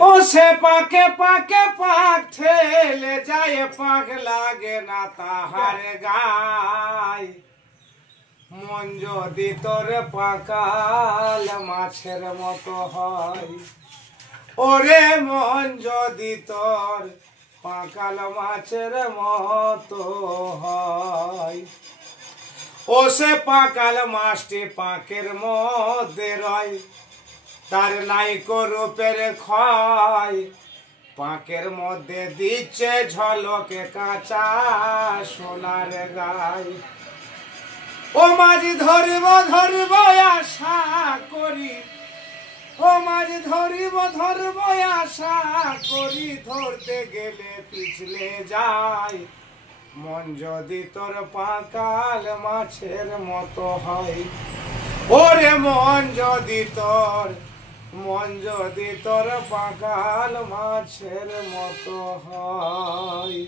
ও সে পাকে পাকে পাক ঠেলে যায় পাক লাগে না তাহারে গায় মন যদি তোর পাকাল মাছের মতো হয় ওরে মন যদি তোর পাকাল মাছের মতো হয় ও সে পাকাল মাছটি পাকের মধ্যে রয় তার নাইকো রূপের ক্ষয় পাকের মধ্যে দিচ্ছে ঝলকে কাঁচা সোনার গায় ও মাঝ ধরিব ধরিব আশা করি ও মাঝ ধরিব ধরিব আশা করি ধরতে গেলে পিছলে যায় মন যদি তোর পাকাল মাছের মতো হয় ওরে মন যদি তোর পাকাল মাছের মতো হয়।